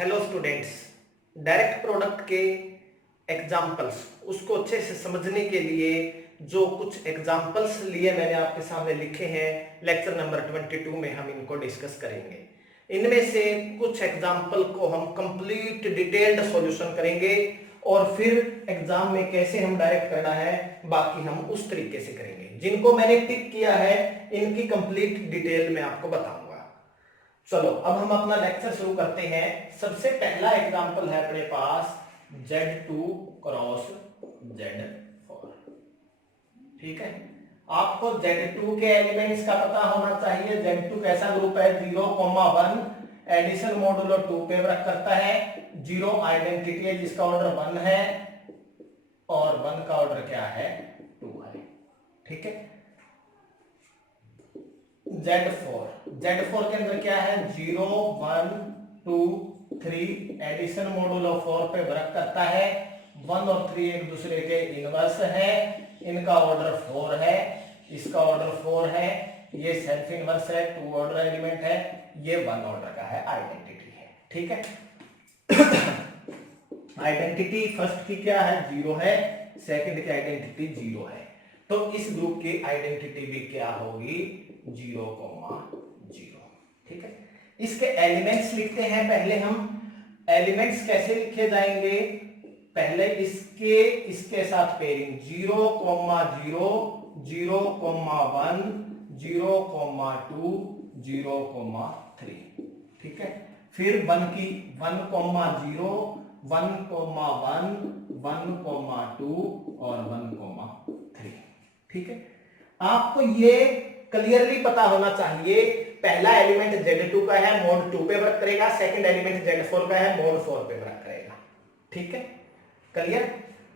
Hello students, direct product के examples उसको अच्छे से समझने के लिए जो कुछ एग्जाम्पल्स लिए मैंने आपके सामने लिखे हैं, लेक्चर नंबर 22 में हम इनको डिस्कस करेंगे। इनमें से कुछ एग्जाम्पल को हम कंप्लीट डिटेल्ड सॉल्यूशन करेंगे और फिर एग्जाम में कैसे हम डायरेक्ट करना है बाकी हम उस तरीके से करेंगे। जिनको मैंने टिक किया है इनकी कंप्लीट डिटेल में आपको बताऊंगा। चलो अब हम अपना लेक्चर शुरू करते हैं। सबसे पहला एग्जांपल है अपने पास Z2 क्रॉस Z4। ठीक है, आपको Z2 के एलिमेंट्स का पता होना चाहिए। Z2 कैसा ग्रुप है? 0,1 एडिशन मॉडुलो 2 पे वर्क करता है। 0 आइडेंटिटी है जिसका ऑर्डर 1 है और 1 का ऑर्डर क्या है? 2 है। ठीक है, Z4 के अंदर क्या है? 0 1 2 3 एडिशन मॉडुलो 4 पे वर्क करता है। 1 और 3 एक दूसरे के इनवर्स है, इनका ऑर्डर 4 है, इसका ऑर्डर 4 है, ये सेल्फ इनवर्स है, 2 ऑर्डर एलिमेंट है, ये 1 ऑर्डर का है, आइडेंटिटी है। ठीक है, आइडेंटिटी फर्स्ट की क्या है? 0 है, सेकंड की आइडेंटिटी 0 है, तो इस ग्रुप की आइडेंटिटी भी क्या होगी? 0,0। ठीक है, इसके एलिमेंट्स लिखते हैं। पहले हम एलिमेंट्स कैसे लिखे जाएंगे? पहले इसके साथ पेयरिंग 0,0 0,1 0,2 0,3। ठीक है, फिर 1 की 1,0 1,1 1,2 और 1,3। ठीक है, आपको ये क्लियरली पता होना चाहिए। पहला एलिमेंट Z2 का है, मोड 2 पे वर्क करेगा। सेकंड एलिमेंट Z4 का है, मोड 4 पे वर्क करेगा। ठीक है, क्लियर?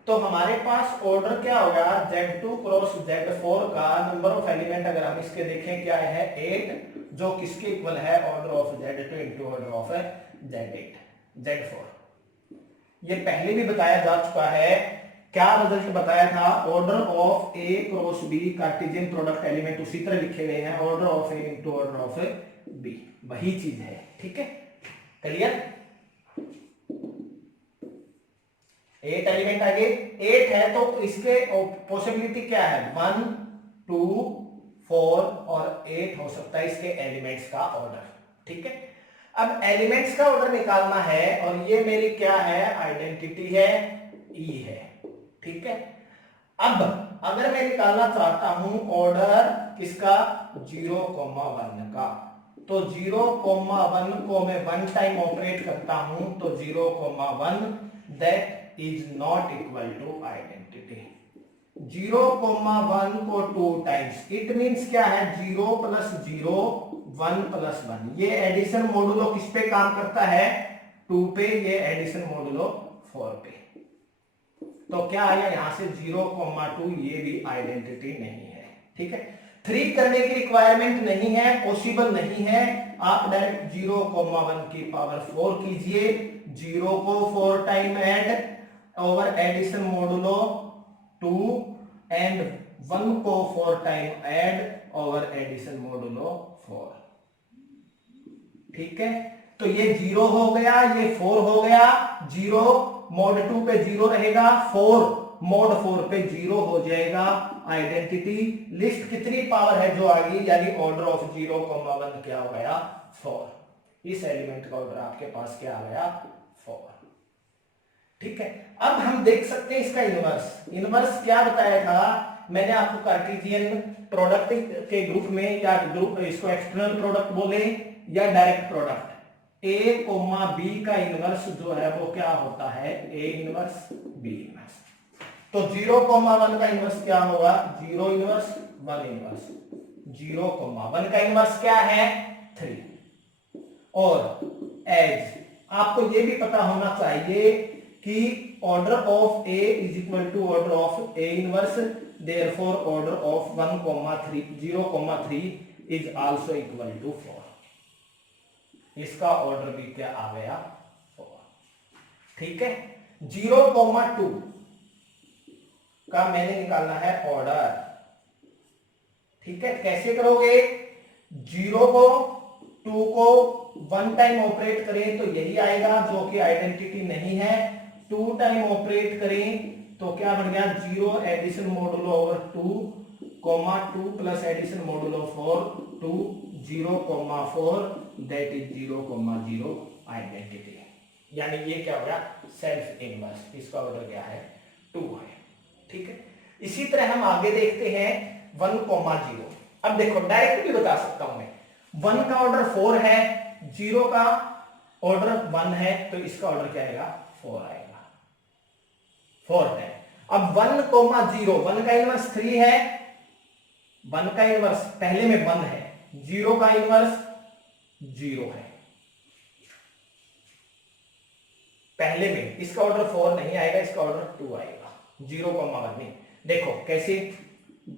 तो हमारे पास ऑर्डर क्या होगा? Z2 क्रॉस Z4 का नंबर ऑफ एलिमेंट अगर हम इसके देखें क्या है? 8, जो किसके इक्वल है? Order of Z2 into order of Z8 Z4। ये पहले भी बताया जा चुका है। क्या रिजल्ट बताया था? Order of A cross B Cartesian product element उसी तरह लिखे गए हैं, order of A into order of B, वही चीज है। ठीक है, क्लियर? 8 एलिमेंट आगे 8 है तो इसके पॉसिबिलिटी क्या है? 1 2 4 और 8 हो सकता है इसके एलिमेंट्स का ऑर्डर। ठीक है, अब एलिमेंट्स का ऑर्डर निकालना है और ये मेरी क्या है? आइडेंटिटी है, E है। ठीक है, अब अगर मैं निकालना चाहता हूं ऑर्डर किसका? 0,1 का, तो 0,1 को मैं 1 टाइम ऑपरेट करता हूं तो 0,1 that is not equal to identity. 0,1 को 2 टाइम्स, इट मींस क्या है? 0 प्लस 0 1 प्लस 1। ये एडिशन मॉडुलो किस पे काम करता है? 2 पे। ये एडिशन मॉडुलो 4 पे। तो क्या आया यहां से? 0,2। ये भी आइडेंटिटी नहीं है। ठीक है, 3 करने की रिक्वायरमेंट नहीं है, पॉसिबल नहीं है। आप डायरेक्ट 0,1 की पावर 4 कीजिए। 0 को 4 time add over addition modulo 2 and 1 को 4 time add over addition modulo 4। ठीक है, तो ये 0 हो गया, ये 4 हो गया। 0 मोड 2 पे 0 रहेगा, 4 मोड 4 पे 0 हो जाएगा। आइडेंटिटी लिस्ट कितनी पावर है जो आ गई? यानी ऑर्डर ऑफ 0,1 क्या हो गया? 4। इस एलिमेंट का ऑर्डर आपके पास क्या आ गया? 4। ठीक है, अब हम देख सकते हैं इसका इनवर्स। इनवर्स क्या बताया था मैंने आपको? कार्टेशियन प्रोडक्ट के ग्रुप में, या ग्रुप इसको एक्सटर्नल प्रोडक्ट बोले या डायरेक्ट प्रोडक्ट, A, B का इनवर्स जो है वो क्या होता है? A inverse B inverse. तो 0,1 का इनवर्स क्या होगा? 0 इनवर्स 1 इनवर्स। 0,1 का इनवर्स क्या है? 3। और एज आपको ये भी पता होना चाहिए कि order of A is equal to order of A inverse, therefore order of 0,3 is also equal to 4। इसका ऑर्डर भी क्या आ गया? 4। ठीक है, 0,2 का मैंने निकालना है ऑर्डर। ठीक है, कैसे करोगे? 0 को 2 को 1 टाइम ऑपरेट करें तो यही आएगा, जो कि आइडेंटिटी नहीं है। 2 टाइम ऑपरेट करें तो क्या बन गया, 0 addition modulo over 2 comma 2 plus addition modulo 4 2 0 comma 4 that is 0 comma 0 identity. यानी ये क्या हो गया, सेल्फ इनवर्स। इसका ऑर्डर क्या है, 2 है। ठीक है, इसी तरह हम आगे देखते हैं 1 कॉमा 0। अब देखो डायरेक्ट भी बता सकता हूं मैं, 1 का ऑर्डर 4 है, 0 का ऑर्डर 1 है, तो इसका ऑर्डर क्या आएगा, 4 आएगा, 4 है। अब 1 कॉमा 0, 1 का इनवर्स 3 है, 1 का इनवर्स पहले में 1 है, 0 का इनवर्स 0 है पहले में, इसका ऑर्डर 4 नहीं आएगा, इसका ऑर्डर 2 आएगा, 0 कॉमा 1 नहीं। देखो कैसे,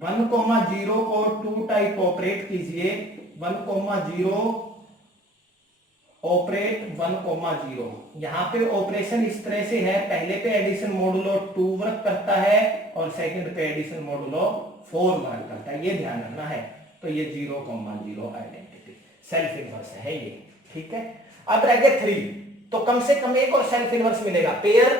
1 कॉमा 0 को 2 टाइप ऑपरेट कीजिए, 1 कॉमा 0 ऑपरेट 1 कॉमा 0। यहां पे ऑपरेशन इस तरह से है, पहले पे एडिशन मॉडुलो 2 वर्क करता है और सेकंड पे एडिशन मॉडुलो 4 वर्क करता है, ये ध्यान रखना है। तो ये 0 कॉमा 0 आइडेंटिटी सेल्फ इनवर्स है ये। ठीक है, अब रह गया 3, तो कम से कम एक और सेल्फ इनवर्स मिलेगा, पेयर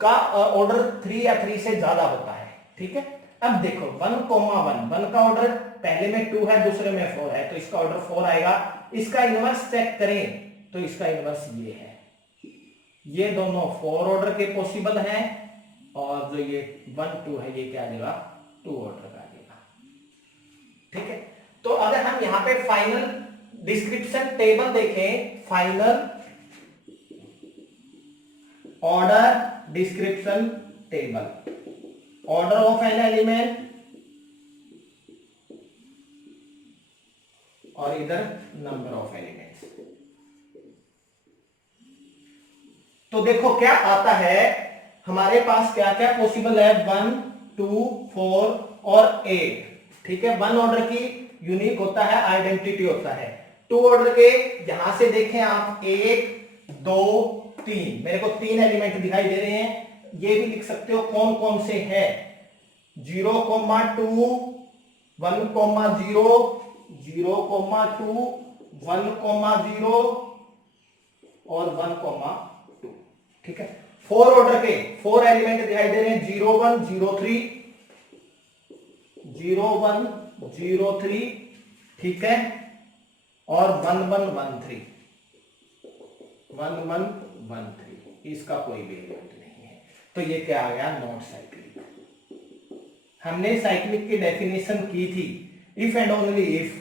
का ऑर्डर 3 या 3 से ज्यादा होता है। ठीक है, अब देखो 1 कॉमा 1, 1 का ऑर्डर पहले में 2 है, दूसरे में 4 है, तो इसका ऑर्डर 4 आएगा। इसका इनवर्स चेक करें तो इसका इनवर्स ये है, ये दोनों 4 ऑर्डर के पॉसिबल हैं, और जो ये 1 2 है ये क्या देगा, 2 ऑर्डर का देगा। ठीक है, तो अगर हम यहां पे फाइनल डिस्क्रिप्शन टेबल देखें, final order description table, order of an element और इधर नंबर ऑफ एलिमेंट्स, तो देखो क्या आता है हमारे पास, क्या क्या पॉसिबल है, 1 2 4 और 8। ठीक है, 1 ऑर्डर की यूनिक होता है, आइडेंटिटी होता है। 2 ऑर्डर के यहां से देखें आप, 1 2 3, मेरे को 3 एलिमेंट दिखाई दे रहे हैं, ये भी लिख सकते हो कौन कौन से हैं, 0 कॉमा 2 1 कॉमा 0 0 कॉमा 2 1 कॉमा 0 और 1 कॉमा 2। ठीक है, 4 ऑर्डर के 4 एलिमेंट दिखाई दे रहे हैं, 0 1 0 3 0 1 0 3, ठीक है, और 1 1 1 3 1 1 1 3, इसका कोई वेरिएंट नहीं है, तो ये क्या आ गया, नॉट साइक्लिक। हमने साइक्लिक की डेफिनेशन की थी, इफ एंड ओनली इफ,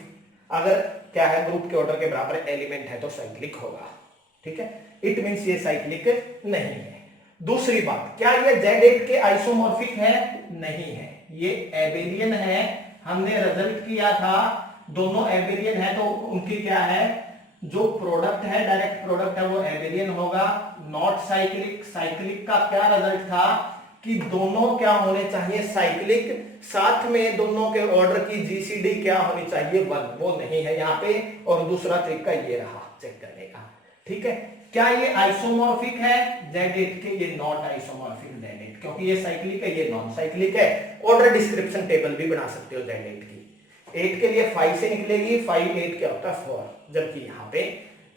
अगर क्या है, ग्रुप के ऑर्डर के बराबर एलिमेंट है तो साइक्लिक होगा। ठीक है, इट मींस ये साइक्लिक नहीं है। दूसरी बात, क्या ये Z8 के आइसोमॉर्फिक है, नहीं है, ये एबेलियन है। हमने रिजल्ट किया था, दोनों एबेलियन है, तो उनकी क्या है, जो प्रोडक्ट है, डायरेक्ट प्रोडक्ट है, वो एबेलियन होगा, नॉट साइक्लिक। साइक्लिक का क्या रिजल्ट था कि दोनों क्या होने चाहिए, साइक्लिक, साथ में दोनों के ऑर्डर की जीसीडी क्या होनी चाहिए, 1, वो नहीं है यहाँ पे। और दूसरा तरीका ये रहा चेक करने का। ठीक है, क्या ये आइसोमॉर्फिक है, Z8 के, ये नॉट आइसोमॉर्फिक Z8, क्योंकि ये साइक्लिक है, ये नॉन साइक्लिक है। ऑर्डर डिस्क्रिप्शन टेबल भी बना सकते हो Z8 की, 8 के लिए 5 से निकलेगी, 5 8 क्या होता है 4, जबकि यहाँ पे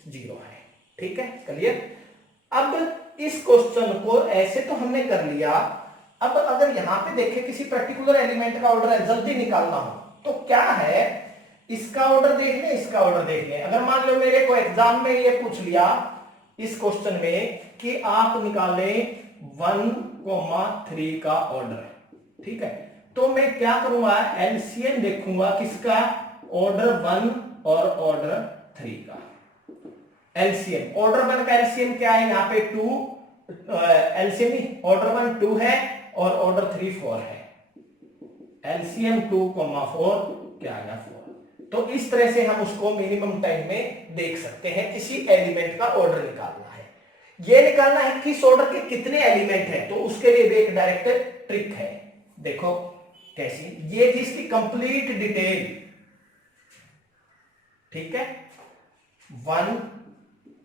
0 है। ठीक है, क्लियर। अब इस क्वेश्चन को ऐसे तो हमने कर लिया, अब अगर यहां पे देखें किसी पर्टिकुलर एलिमेंट का ऑर्डर है, जल्दी निकालना हो तो क्या है, इसका ऑर्डर देख लें, इसका ऑर्डर देख लें। अगर मान लो मेरे को एग्जाम में ये पूछ लिया इस क्वेश्चन में कि आप निकालें 1,3 का ऑर्डर, ठीक है, तो मैं क्या करूंगा, एलसीएम देखूंगा किसका, ऑर्डर 1 और ऑर्डर 3 का एलसीएम। ऑर्डर 1 का एलसीएम क्या है, यहाँ पे 2, एलसीएम ऑर्डर 1 2 है और ऑर्डर 3 4 है, एलसीएम 2,4 क्या आएगा 4। तो इस तरह से हम उसको मिनिमम टाइम में देख सकते हैं, किसी एलिमेंट का ऑर्डर निकालना है। ये निकालना है किस ऑर्डर के कितने एलिमेंट है, तो उसके लिए भी एक डायरेक्ट ट्रिक है। देखो कैसी, ये थी इसकी कंप्लीट डिटेल। ठीक है, 1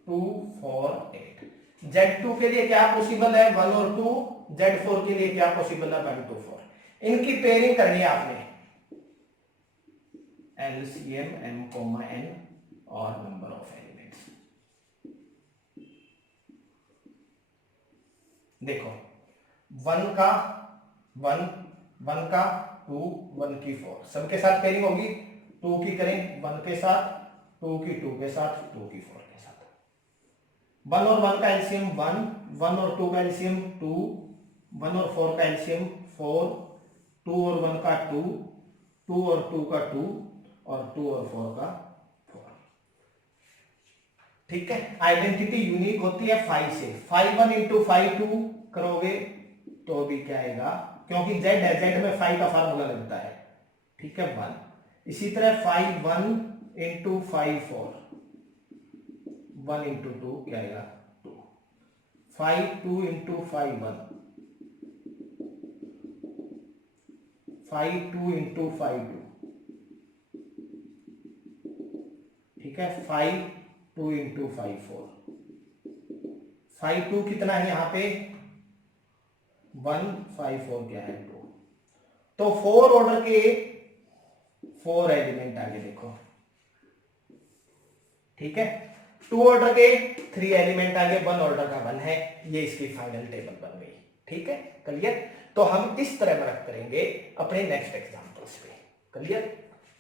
2 4 8, Z2 के लिए क्या पॉसिबल है, 1 और 2, Z4 के लिए क्या पॉसिबल है, 1 2 4। इनकी पेयरिंग करनी है आपने, LCM M, N और नंबर ऑफ एलिमेंट्स। देखो 1 का 1, 1 का 2, 1 की 4, सबके साथ पेयरिंग होगी। 2 की करें 1 के साथ, 2 की 2 के साथ, 2 की 4 के साथ। 1 और 1 का एलसीएम 1, 1 और 2 का एलसीएम 2, 1 और 4 का एलसीएम 4, 2 और 1 का 2, 2 और 2 का 2, और 2 और 4 का 4। ठीक है, आइडेंटिटी यूनिक होती है 5 से। 5 1 इंटू 5 2 करोगे तो भी क्या आएगा, क्योंकि जेड है, जेड में 5 का फार्मूला लगता है। ठीक है 1। इसी तरह 5 1 इंटू 5 4, 1 इंटू 2 क्या आएगा 2। 5 2 इंटू 5 1, 5 2 इंटू 5 2। ठीक है 5 2 इंटू 5 4, 5 2 कितना है यहां पे 1, 5 4 क्या है 2। तो 4 ऑर्डर के 4 एलिमेंट आगे देखो। ठीक है 2 ऑर्डर के 3 एलिमेंट आगे, 1 ऑर्डर का 1 है। ये इसकी फाइनल टेबल बन गई। ठीक है क्लियर। तो हम इस तरह वर्क करेंगे अपने नेक्स्ट एग्जांपल्स पे। क्लियर।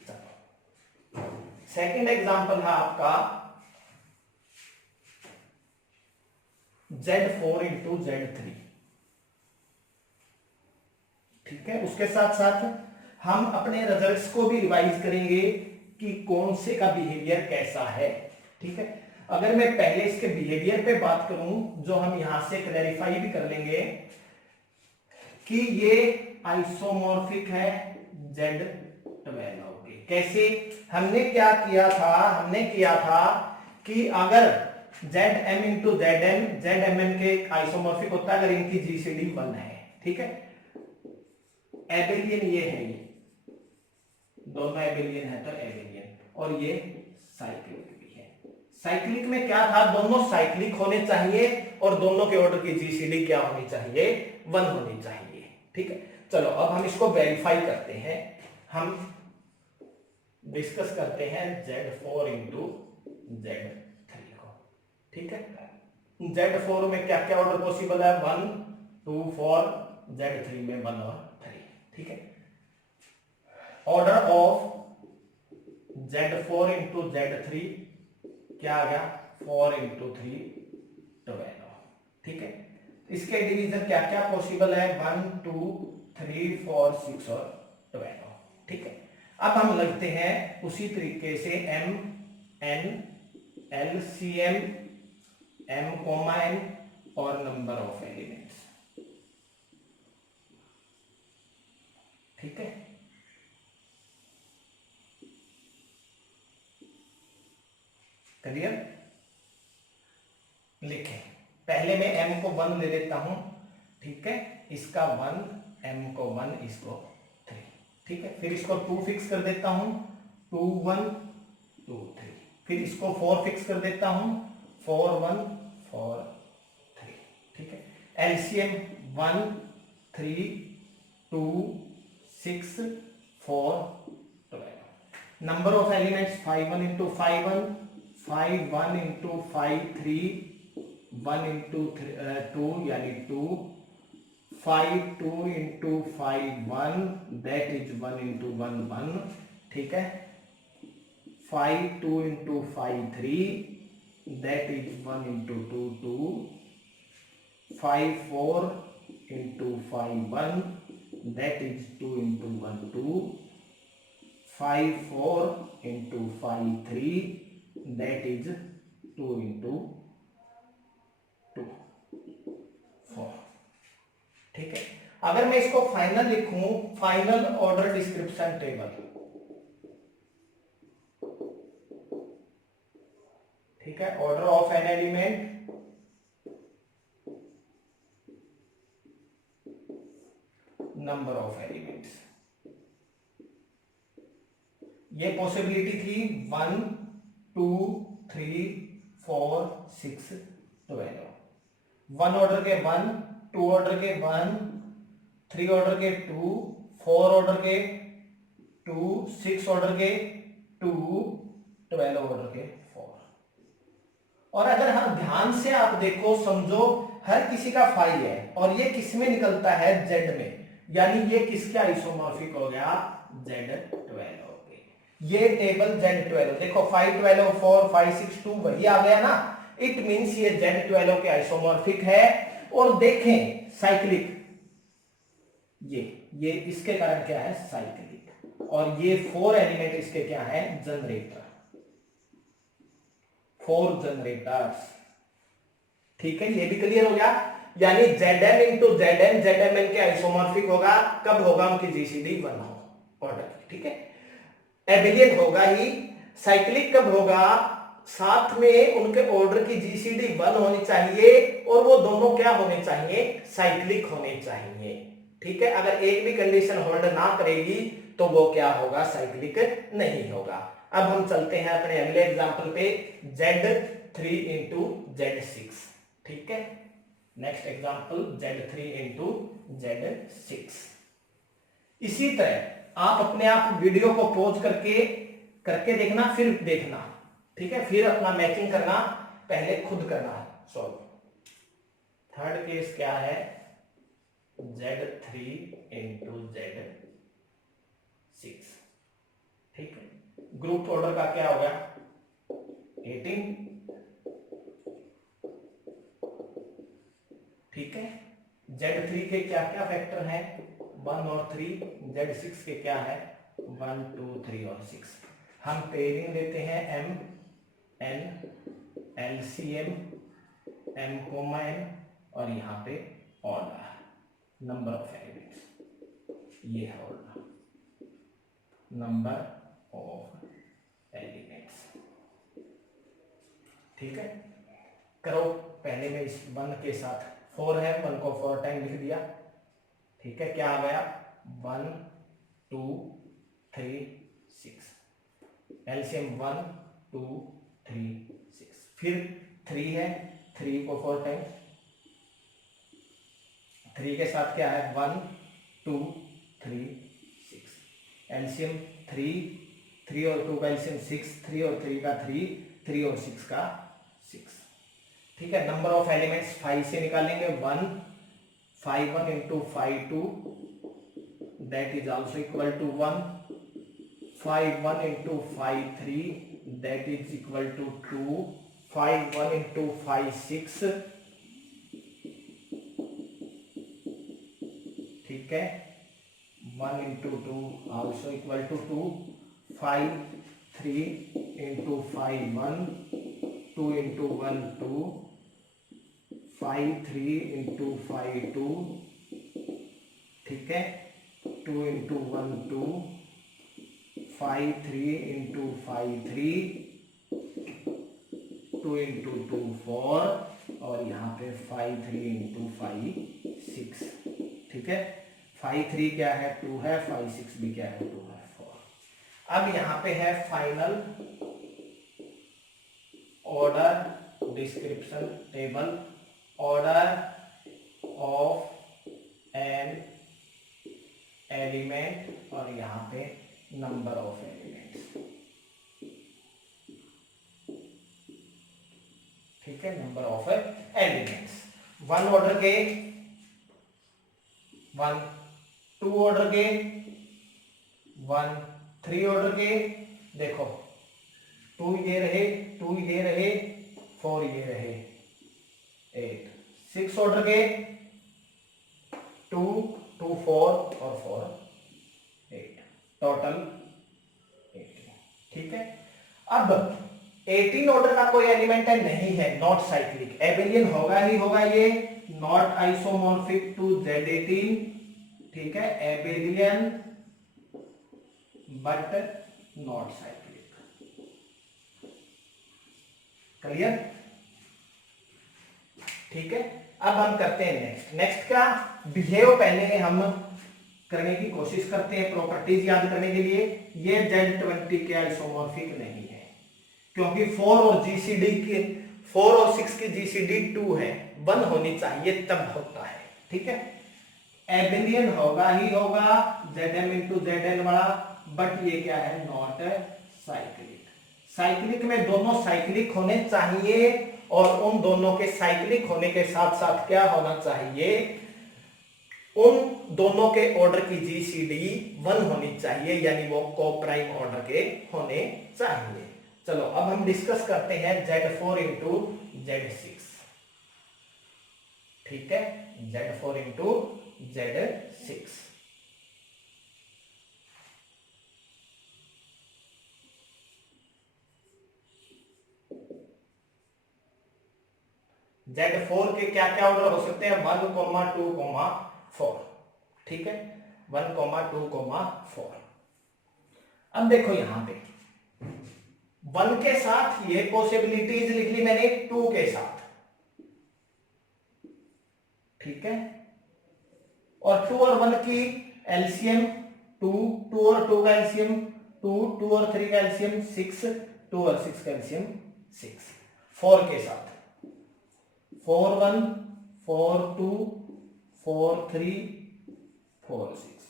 चलो सेकंड एग्जांपल है आपका Z4 इंटू Z3। ठीक है, उसके साथ साथ हम अपने रिजल्ट्स को भी रिवाइज करेंगे कि कौन से का बिहेवियर कैसा है। ठीक है, अगर मैं पहले इसके बिहेवियर पे बात करूं, जो हम यहां से क्लैरिफाई भी कर लेंगे कि ये आइसोमॉर्फिक है Z12 के। कैसे, हमने क्या किया था, हमने किया था कि अगर Zm इंटू Zn, Zmn के आइसोमॉर्फिक होता है अगर इनकी जीसीडी 1 है। ठीक है, एबेलियन ये है, ये दोनों एबेलियन है तो एबेलियन, और ये साइक्लिक भी है। साइक्लिक में क्या था, दोनों साइक्लिक होने चाहिए और दोनों के ऑर्डर की जीसीडी क्या होनी चाहिए 1 होनी चाहिए। ठीक है, चलो अब हम इसको वेरीफाई करते हैं। हम डिस्कस करते हैं Z4 इंटू Z3 को। ठीक है, Z4 में क्या क्या ऑर्डर पॉसिबल है 1 2 4, Z3 में 1 और 3। ठीक है, order of Z4 into Z3 क्या आ गया 4 इंटू 3 12। ठीक है, इसके डिवीजन क्या क्या पॉसिबल है 1 2 3 4 6 और 12। ठीक है, अब हम लगते हैं उसी तरीके से M N LCM M comma N और नंबर ऑफ एलिमेंट्स। ठीक है, क्लियर। लिखें, पहले मैं M को 1 ले लेता हूं। ठीक है, इसका 1, M को 1, इसको 3। ठीक है, फिर इसको 2 फिक्स कर देता हूं, 2 1 2 3। फिर इसको 4 फिक्स कर देता हूं, 4 1 4 3। ठीक है, LCM 1 3 2 6 4 12। Number of elements 5 1 into 5 1, 5 1 into 5 3, 1 into 2 यानी 2, 5 2 इंटू 5 1, दैट इज 1 इंटू 1 1। ठीक है, 5 2 into 5 3, that is 1 into 2 2, 5 4 into 5 1, that is 2 into 1 2, 5 4 into 5 3, that is 2 into 2 4। ठीक है, अगर मैं इसको फाइनल लिखूं, फाइनल ऑर्डर डिस्क्रिप्शन टेबल। ठीक है, order of an element, number of elements. ये पॉसिबिलिटी थी 1 2 3 4 6 12। 1 ऑर्डर के 1, 2 ऑर्डर के 1, 3 ऑर्डर के 2, 4 ऑर्डर के 2, 6 ऑर्डर के 2, 12 ऑर्डर के 4। और अगर हम ध्यान से आप देखो समझो, हर किसी का फाई है और ये किस में निकलता है, जेड में, यानी ये किसके आइसोमॉर्फिक हो गया, Z12 के। ये टेबल Z12 देखो, 5 12 4 5 6 2 वही आ गया ना, इट मींस ये Z12 के आइसोमॉर्फिक है। और देखें साइक्लिक, ये इसके कारण क्या है, साइक्लिक, और ये 4 एलिमेंट इसके क्या है, जनरेटर, 4 जनरेटर्स। ठीक है, ये भी क्लियर हो गया। यानी Zm इंटू Zn, Zmn के आइसोमॉर्फिक होगा, कब होगा, उनकी जीसीडी 1 हो ऑर्डर की। ठीक है, एबिलियन होगा ही, साइक्लिक कब होगा, साथ में उनके ऑर्डर की जीसीडी 1 होनी चाहिए और वो दोनों क्या होने चाहिए, साइक्लिक होने चाहिए। ठीक है, अगर एक भी कंडीशन होल्ड ना करेगी तो वो क्या होगा, साइक्लिक नहीं होगा। अब हम चलते हैं अपने अगले एग्जांपल पे, Z3 इंटू Z6। ठीक है, next example Z3 into Z6। इसी तरह आप अपने आप वीडियो को पॉज करके देखना, फिर देखना। ठीक है, फिर अपना मैचिंग करना, पहले खुद करना सॉल्व। थर्ड केस क्या है, Z3 इंटू Z6। ठीक है, ग्रुप ऑर्डर का क्या हो गया, 18। ठीक है, Z3 के क्या क्या फैक्टर हैं, 1 और 3, Z6 के क्या है, 1 2 3 और 6। हम पेयरिंग लेते हैं M N LCM M, और यहां पे ऑर्डर नंबर ऑफ एलिमेंट्स, ये है ऑर्डर नंबर ऑफ एलिमेंट्स। ठीक है, करो, पहले में इस 1 के साथ 4 है, 1 को 4 टाइम लिख दिया। ठीक है, क्या आ गया, 1 2 3 6, एलसीएम 1 2 3 6, फिर 3 है, 3 को 4 टाइम, 3 के साथ क्या है, 1 2 3 6, एलसीएम 3 और 2 का एलसीएम 6, 3 और 3 का 3 और 6 का 6। ठीक है, नंबर ऑफ एलिमेंट्स 5 से निकालेंगे, 1 5 1 into 5 2, that is also equal to 1 5 1 into 5 3, that is equal to 2 5 1 into 5 6। ठीक है, 1 into 2 also equal to 2 5 3 into 5 1 2 into 1 2 5 3 into 5 2। ठीक है, 2 इंटू 1 2 5 3 इंटू 5 3 2 इंटू 2 4, और यहाँ पे 5 3 इंटू 5 6। ठीक है, 5 3 क्या है, 2 है, 5 6 भी क्या है, 2 है, 4। अब यहाँ पे है final order description table, order of an element, और यहाँ पे नंबर ऑफ एलिमेंट्स। ठीक है, नंबर ऑफ एलिमेंट्स, 1 ऑर्डर के 1, 2 ऑर्डर के 1, 3 ऑर्डर के, देखो 2 ये रहे, 2 ये रहे, 4 ये रहे, 8, 6 ऑर्डर के 2 2 4 और 4 8, टोटल 18। ठीक है, अब 18 ऑर्डर का कोई एलिमेंट है, नहीं है, नॉट साइक्लिक, एबिलियन होगा ही होगा, ये नॉट आइसोमॉर्फिक टू Z18। ठीक है, abelian but not cyclic. Clear? ठीक है, अब हम करते हैं नेक्स्ट क्या, बिहेव पहले हम करने की कोशिश करते हैं प्रॉपर्टीज याद करने के लिए। ये Z20 के आइसोमॉर्फिक नहीं है, क्योंकि 4 और जीसीडी की 4 और 6 की जीसीडी 2 है, 1 होनी चाहिए तब होता है। ठीक है, एबिलियन होगा ही होगा, Zm इंटू Zn बड़ा, बट ये क्या है, नॉट साइक्लिक। साइक्लिक में दोनों साइक्लिक होने चाहिए और उन दोनों के साइक्लिक होने के साथ साथ क्या होना चाहिए, उन दोनों के ऑर्डर की जीसीडी 1 होनी चाहिए, यानी वो को प्राइम ऑर्डर के होने चाहिए। चलो अब हम डिस्कस करते हैं Z4 इंटू Z6। ठीक है, Z4 इंटू Z6। Z4 के क्या क्या ऑर्डर हो सकते हैं, 1, 2, 4। ठीक है, 1, 2, 4। अब देखो यहां पे 1 के साथ ये पॉसिबिलिटीज लिख ली मैंने 2 के साथ। ठीक है, और 2 और 1 की एलसीएम 2, 2 और 2 का एलसीएम 2, 2 और 3 का एलसीएम 6, 2 और 6 का एलसीएम 6। 4 के साथ 4, 1, 4, 2, 4, 3, 4, 6।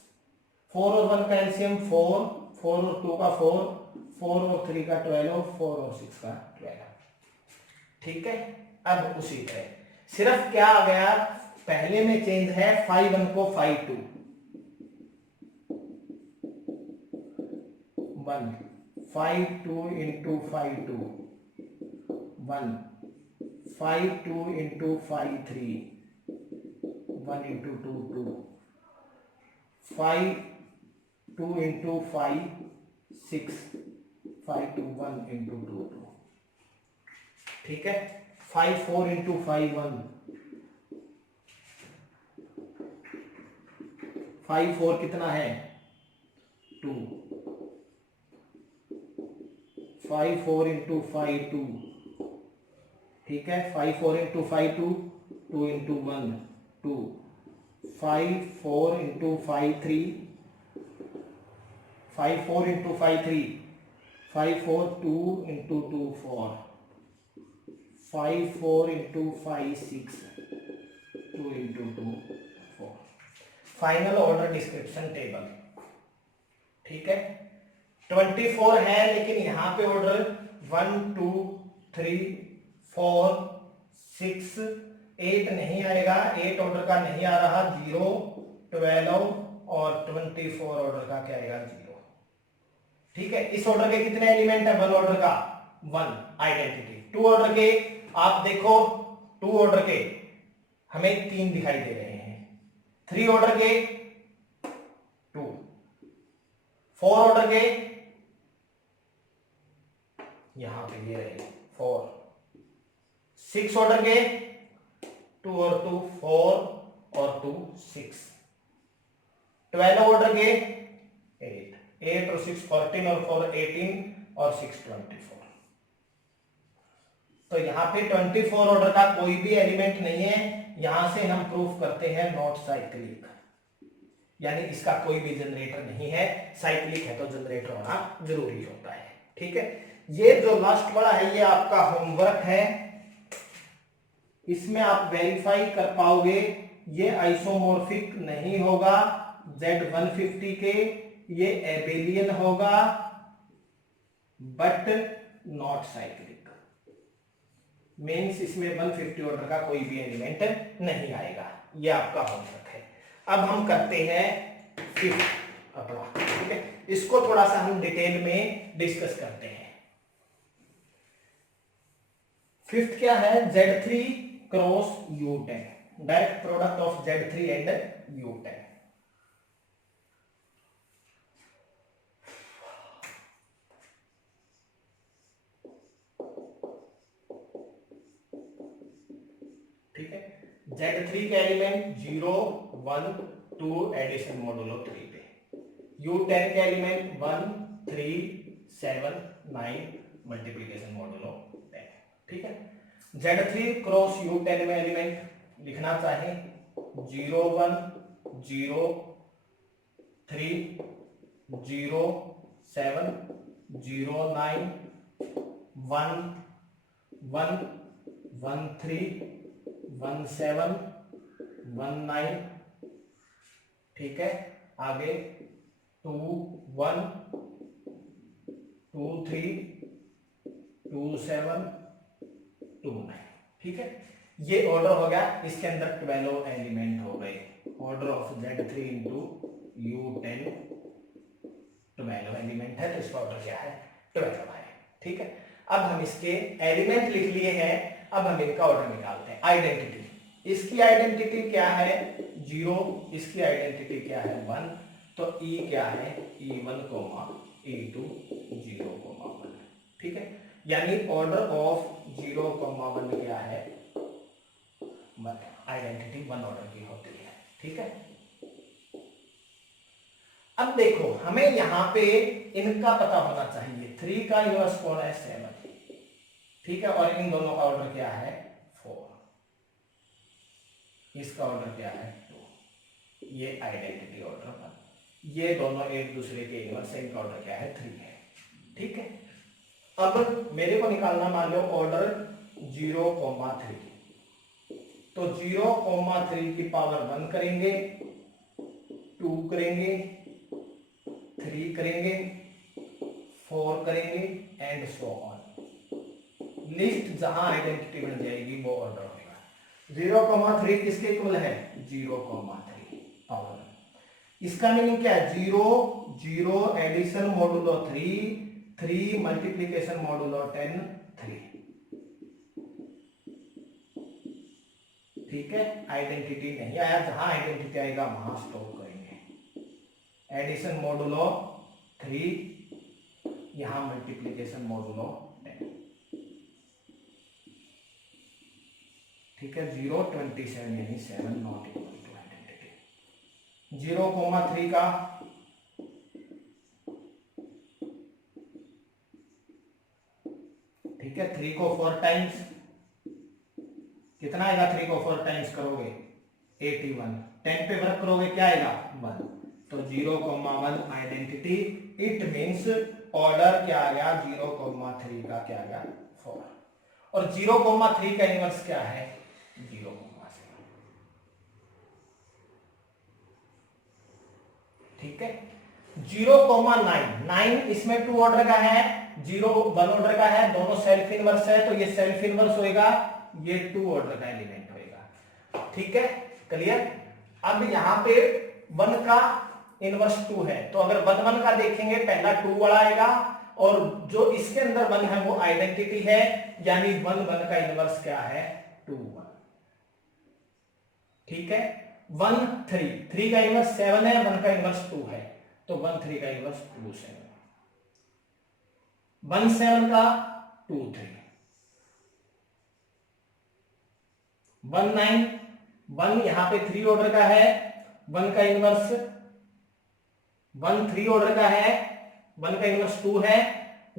4 और 1 का एलसीएम 4, 4 और 2 का 4, 4 और 3 का 12, 4 और 6 का 12। ठीक है, अब उसी तरह सिर्फ क्या आ गया, पहले में चेंज है 5 1 को 5 2, 1 5 2 into 5 2, 1 5 2 into 5 3, 1 into 2 2, 5 2 into 5 6, 5 2 1 into 2 2। ठीक है, 5 4 इंटू 5 1, 5 4 कितना है 2, 5 4 इंटू 5 2। ठीक है, 5 4 into 5 2, 2 into 1 2, 5 4 into 5 3, 5 4 into 5 3, 5 4 2 into 2 4, 5 4 into 5 6, 2 into 2 4। Final order description table. ठीक है, 24 है लेकिन यहां पे ऑर्डर 1 2 3 4 6 8 नहीं आएगा, 8 ऑर्डर का नहीं आ रहा, 0 12 और 24 ऑर्डर का क्या आएगा 0। ठीक है, इस ऑर्डर के कितने एलिमेंट है, 1 ऑर्डर का 1 आइडेंटिटी, 2 ऑर्डर के आप देखो 2 ऑर्डर के हमें 3 दिखाई दे रहे हैं, 3 ऑर्डर के 2, 4 ऑर्डर के यहां पे ये रहे 4, 6 ऑर्डर के 2 और 2 4 और 2 6, 12 ऑर्डर के 8 और 6 14 और 4 18 और 6 24। तो यहां पे 24 ऑर्डर का कोई भी एलिमेंट नहीं है, यहां से हम प्रूफ करते हैं नॉट साइक्लिक, यानी इसका कोई भी जनरेटर नहीं है, साइक्लिक है तो जनरेटर होना जरूरी होता है। ठीक है, ये जो लास्ट वाला है ये आपका होमवर्क है, इसमें आप वेरीफाई कर पाओगे ये आइसोमॉर्फिक नहीं होगा Z150 के, ये एबेलियन होगा बट नॉट साइक्लिक, मींस इसमें 150 ऑर्डर का कोई भी एलिमेंट नहीं आएगा। ये आपका होमवर्क है। अब हम करते हैं फिफ्थ अपना। ठीक है, इसको थोड़ा सा हम डिटेल में डिस्कस करते हैं। फिफ्थ क्या है, Z3 cross U10, direct product of Z3 and U10। ठीक है, Z3 के एलिमेंट 0 1 2 एडिशन मॉडुलो 3 पे, U10 के एलिमेंट 1 3 7 9 मल्टीप्लीकेशन मॉडुलो 10। ठीक है, Z3 क्रॉस U10 में एलिमेंट लिखना चाहे 0 1 0 3 0 7 0 9 1 1 1 3 1 7 1 9। ठीक है, आगे 2 1 2 3 2729। ठीक है, ये ऑर्डर हो गया। इसके अंदर 12 एलिमेंट हो गए। Order of Z3 into U10 12 element है, तो इसका ऑर्डर क्या है? 12 है। ठीक है, अब हम इसके एलिमेंट लिख लिए हैं, अब हम इनका ऑर्डर निकालते हैं। आइडेंटिटी, इसकी आइडेंटिटी क्या है? 0, इसकी आइडेंटिटी क्या है? 1। तो E क्या है? E1, E2 0, 1। ठीक है, यानी ऑर्डर ऑफ 0, 1 क्या है? आइडेंटिटी 1 ऑर्डर की होती है। ठीक है, अब देखो हमें यहां पे इनका पता होना चाहिए। 3 का इनवर्स कौन है? 7। ठीक है, और इन दोनों का ऑर्डर क्या है? 4। इसका ऑर्डर क्या है? 2। ये आइडेंटिटी ऑर्डर 1। ये दोनों एक दूसरे के इनवर्स है, इनका ऑर्डर क्या है? 3 है। ठीक है, अब मेरे को निकालना, मान लो ऑर्डर 0,3। तो 0,3 की पावर 1 करेंगे, 2 करेंगे, 3 करेंगे, 4 करेंगे, एंड सो ऑन। लिस्ट जहां आइडेंटिटी बन जाएगी वो ऑर्डर होगा। 0,3 किसके इक्वल है? 0,3 पावर। इसका मीनिंग क्या है? 0 0 एडिशन मॉडुलो 3 3 मल्टीप्लीकेशन मॉडुलो 10 3। ठीक है, आइडेंटिटी नहीं आया, जहां आइडेंटिटी आएगा वहां स्टॉप करेंगे। एडिशन मॉडुलो 3, यहां मल्टीप्लीकेशन मॉडुलो 10। ठीक है, 0 27 यानी 7 नॉट इक्वल टू आइडेंटिटी। 0,3 का ठीक है, 3 को 4 टाइम्स कितना आएगा? 3 को 4 टाइम्स करोगे 81। 10 पे वर्क करोगे क्या आएगा? 1। तो 0,1 आइडेंटिटी। इट मींस ऑर्डर क्या आ गया? 0,3 का क्या आ गया? 4। और 0,3 का इनवर्स क्या है? 0,7। ठीक है, 0,9 9 इसमें 2 ऑर्डर का है, 0 1 ऑर्डर का है, दोनों सेल्फ इनवर्स है, तो ये सेल्फ इनवर्स होएगा, ये 2 ऑर्डर का एलिमेंट होएगा। ठीक है, क्लियर। अब यहां पे 1 का इनवर्स 2 है, तो अगर 1 1 का देखेंगे पहला 2 वाला आएगा, और जो इसके अंदर 1 है वो आइडेंटिटी है, यानी 1 1 का इनवर्स क्या है? 2 1। ठीक है, 1 3 3 का इनवर्स 7 है, 1 का इनवर्स 2 है, तो 1 3 का इनवर्स 2 7। 1 7 का 2 3। 1 9 1 यहां पे 3 ऑर्डर का है, 1 का इनवर्स 1 3 ऑर्डर का है, 1 का इनवर्स 2 है,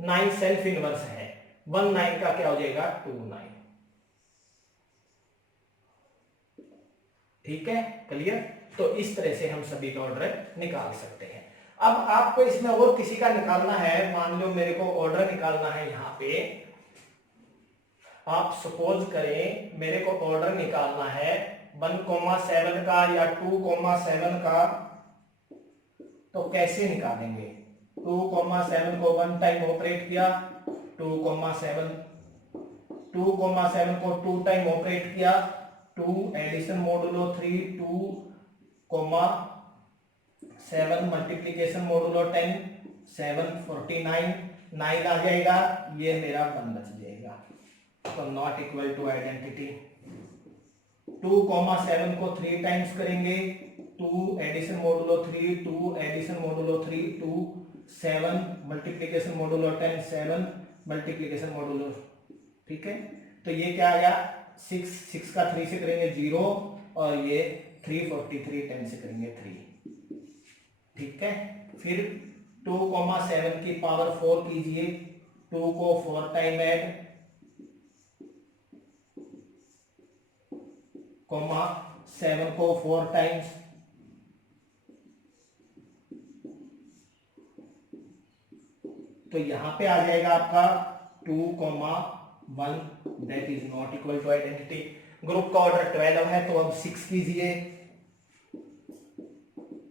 9 सेल्फ इनवर्स है, 1 9 का क्या हो जाएगा? 2 9। ठीक है, क्लियर। तो इस तरह से हम सभी का ऑर्डर निकाल सकते हैं। अब आपको इसमें और किसी का निकालना है, मान लो मेरे को ऑर्डर निकालना है यहां पे, आप सपोज करें मेरे को ऑर्डर निकालना है 1,7 का या 2,7 का, तो कैसे निकालेंगे? 2,7 को 1 टाइम ऑपरेट किया, 2,7 2,7 को 2 टाइम ऑपरेट किया, 2 एडिशन मॉडुलो 3 2,7 मल्टीप्लीकेशन मॉडुलो 10 7 49 9 आ जाएगा, ये मेरा 1 बच जाएगा। तो नॉट इक्वल टू आइडेंटिटी। 2,7 को 3 टाइम्स करेंगे, 2 addition modulo 3 2 addition modulo 3 2 7 multiplication modulo 10 7 multiplication modulo. ठीक है, तो ये क्या आ गया? 6 6 का 3 से करेंगे 0, और ये 343 10 से करेंगे 3। ठीक है, फिर 2,7 की पावर 4 कीजिए, 2 को 4 टाइम ऐड, कॉमा 7 को 4 टाइम्स, तो यहां पे आ जाएगा आपका 2,1, that is not equal to identity. Group का ऑर्डर 12 है, तो अब 6 कीजिए,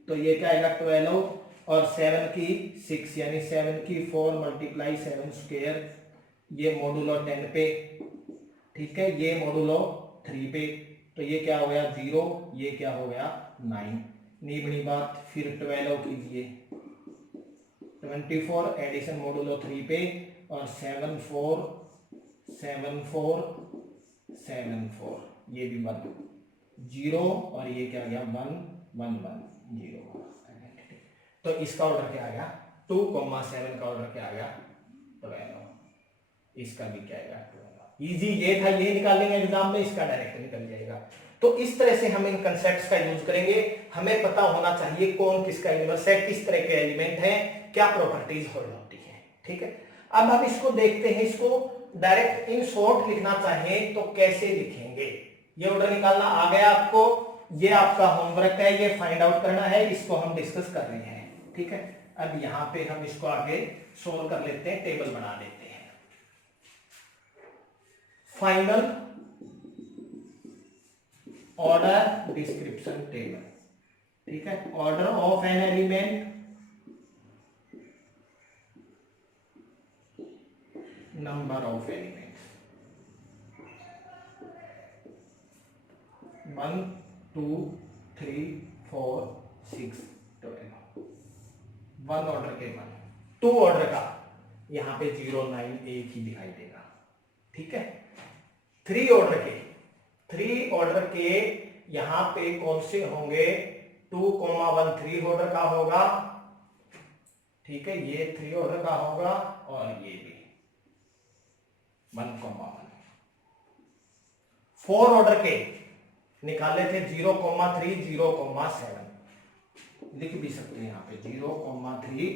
तो ये क्या आएगा? 12 और 7 की 6 यानी 7 की 4 मल्टीप्लाई 7 स्क्वायर ये मॉडुलो 10 पे, ठीक है, ये मॉडुलो 3 पे, तो ये क्या हो गया 0, ये क्या हो गया 9। नहीं बनी बात, फिर 12 कीजिए, 24 एडिशन मॉडुलो 3 पे और 7 4 7 4 7 4, ये भी 1 0 और ये क्या आ गया 1 1 1 0। तो इसका ऑर्डर क्या आ गया 2,7 का ऑर्डर क्या आ गया 12, इसका भी क्या आएगा 12। इजी ये था, ये निकाल लेंगे एग्जाम में, इसका डायरेक्ट निकल जाएगा। तो इस तरह से हम इन कंसेप्ट्स का यूज करेंगे। हमें पता होना चाहिए कौन किसका यूनिवर्स है, किस तरह के एलिमेंट हैं, क्या प्रॉपर्टीज होल्ड होती है, ठीक है। अब हम इसको देखते हैं, इसको डायरेक्ट इन शॉर्ट लिखना चाहें तो कैसे लिखेंगे। ये ऑर्डर निकालना आ गया आपको, ये आपका होमवर्क है, ये फाइंड आउट करना है, इसको हम डिस्कस कर रहे हैं, ठीक है। अब यहां पे हम इसको आगे सोल्व कर लेते हैं, टेबल बना लेते हैं। फाइनल ऑर्डर डिस्क्रिप्शन टेबल, ठीक है। Order of an element, number of elements, 1 2 3 4 6 12। 1 order के 1, 2 ऑर्डर का यहां पे 0 9 1 ही दिखाई देगा, ठीक है। 3 ऑर्डर के यहां पे कौन से होंगे 2,1 3 ऑर्डर का होगा, ठीक है, ये 3 ऑर्डर का होगा और ये भी 1,1। 4 ऑर्डर के निकाले थे 0,3 0,7, लिख भी सकते हैं यहां पे 0,3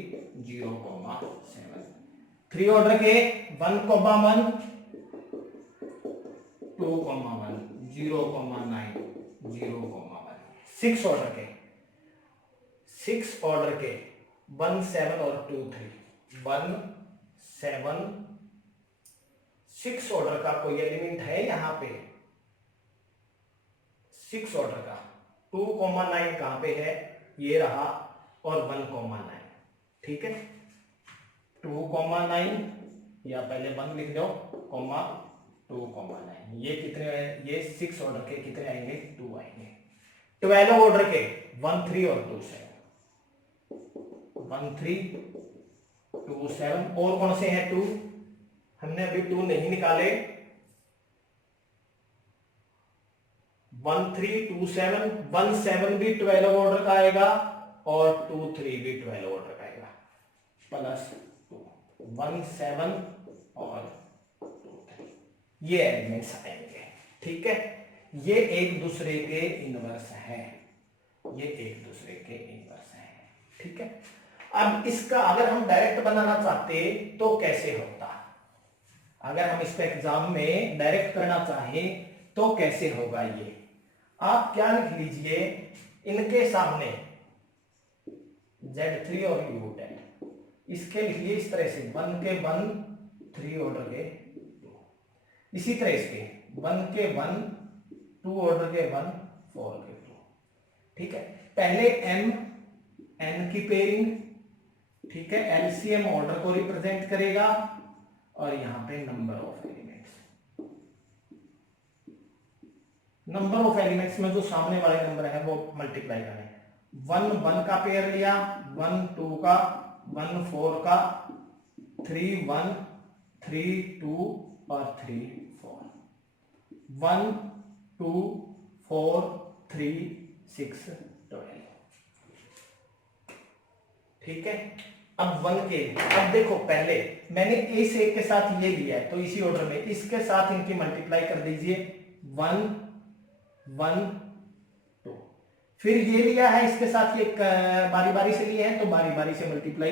0,7। 3 ऑर्डर के 1,1 2,1 0,9 0,1। 6 ऑर्डर के 1 7 और 2 3 1 7। 6 ऑर्डर का कोई एलिमेंट है यहां पे, 6 ऑर्डर का 2,9 कहां पे है, ये रहा, और 1,9, ठीक है। 2,9 या पहले 1 लिख दो, 2,9, ये कितने, ये 6 ऑर्डर के कितने आएंगे 2 आएंगे। 12 ऑर्डर के 1 3 और 2 7, 1 3 2 7। और कौन से हैं 2, हमने अभी 2 नहीं निकाले। 1 3 2 7, 1 7 भी 12 ऑर्डर का आएगा और 2 3 भी 12 ऑर्डर का आएगा, प्लस 2 1 7 और 2 3, ये एलिमेंट्स आएंगे, ठीक है। ये एक दूसरे के इनवर्स हैं, ये एक दूसरे के इनवर्स हैं, ठीक है। अब इसका अगर हम डायरेक्ट बनाना चाहते तो कैसे होता, अगर हम इसको एग्जाम में डायरेक्ट करना चाहें तो कैसे होगा। ये आप क्या लिख लीजिए, इनके सामने Z3 और U10, इसके लिखिए इस तरह से 1 के 1 3 ऑर्डर के 2, इसी तरह इसके 1 के 1 2 ऑर्डर के 1 4 के 2, ठीक है। पहले M N की पेयरिंग, ठीक है, LCM ऑर्डर को रिप्रेजेंट करेगा और यहां पे number of elements, number of elements में जो सामने वाले नंबर है वो मल्टीप्लाई करें। 1 1 का पेयर लिया, 1 2 का, 1 4 का, 3 1 3 2 और 3 4, 1 2 4 3 6 12, ठीक है। अब 1 के, अब देखो पहले मैंने ए से के साथ ये लिया है तो इसी ऑर्डर में इसके साथ इनकी मल्टीप्लाई कर दीजिए, 1 1 2, फिर ये लिया है इसके साथ, ये बारी बारी से लिए हैं तो बारी बारी से मल्टीप्लाई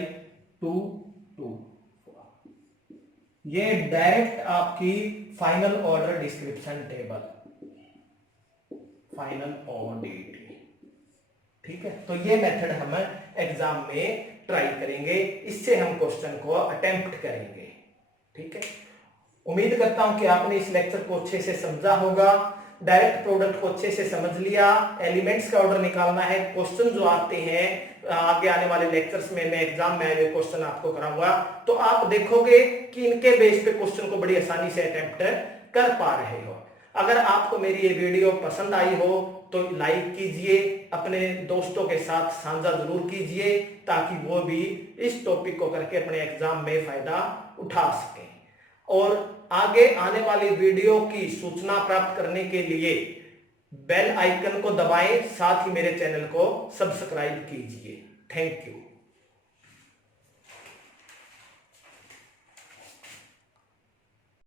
2 2 4। ये डायरेक्ट आपकी final order description table, final ODT, ठीक है। तो ये मेथड हम एग्जाम में ट्राई करेंगे, इससे हम क्वेश्चन को अटेम्प्ट करेंगे, ठीक है। उम्मीद करता हूं कि आपने इस लेक्चर को अच्छे से समझा होगा, डायरेक्ट प्रोडक्ट को अच्छे से समझ लिया। एलिमेंट्स का ऑर्डर निकालना है, क्वेश्चन जो आते हैं आगे आने वाले लेक्चर्स में मैं एग्जाम में आए क्वेश्चन आपको कराऊंगा, तो आप देखोगे कि इनके बेस पे क्वेश्चन को बड़ी आसानी से अटेम्प्ट कर पा रहे हो। अगर आपको मेरी ये वीडियो पसंद आई हो तो लाइक कीजिए, अपने दोस्तों के साथ साझा जरूर कीजिए, ताकि वो भी इस टॉपिक को करके अपने एग्जाम में फायदा उठा सकें। और आगे आने वाली वीडियो की सूचना प्राप्त करने के लिए बेल आइकन को दबाएं, साथ ही मेरे चैनल को सब्सक्राइब कीजिए। Thank you.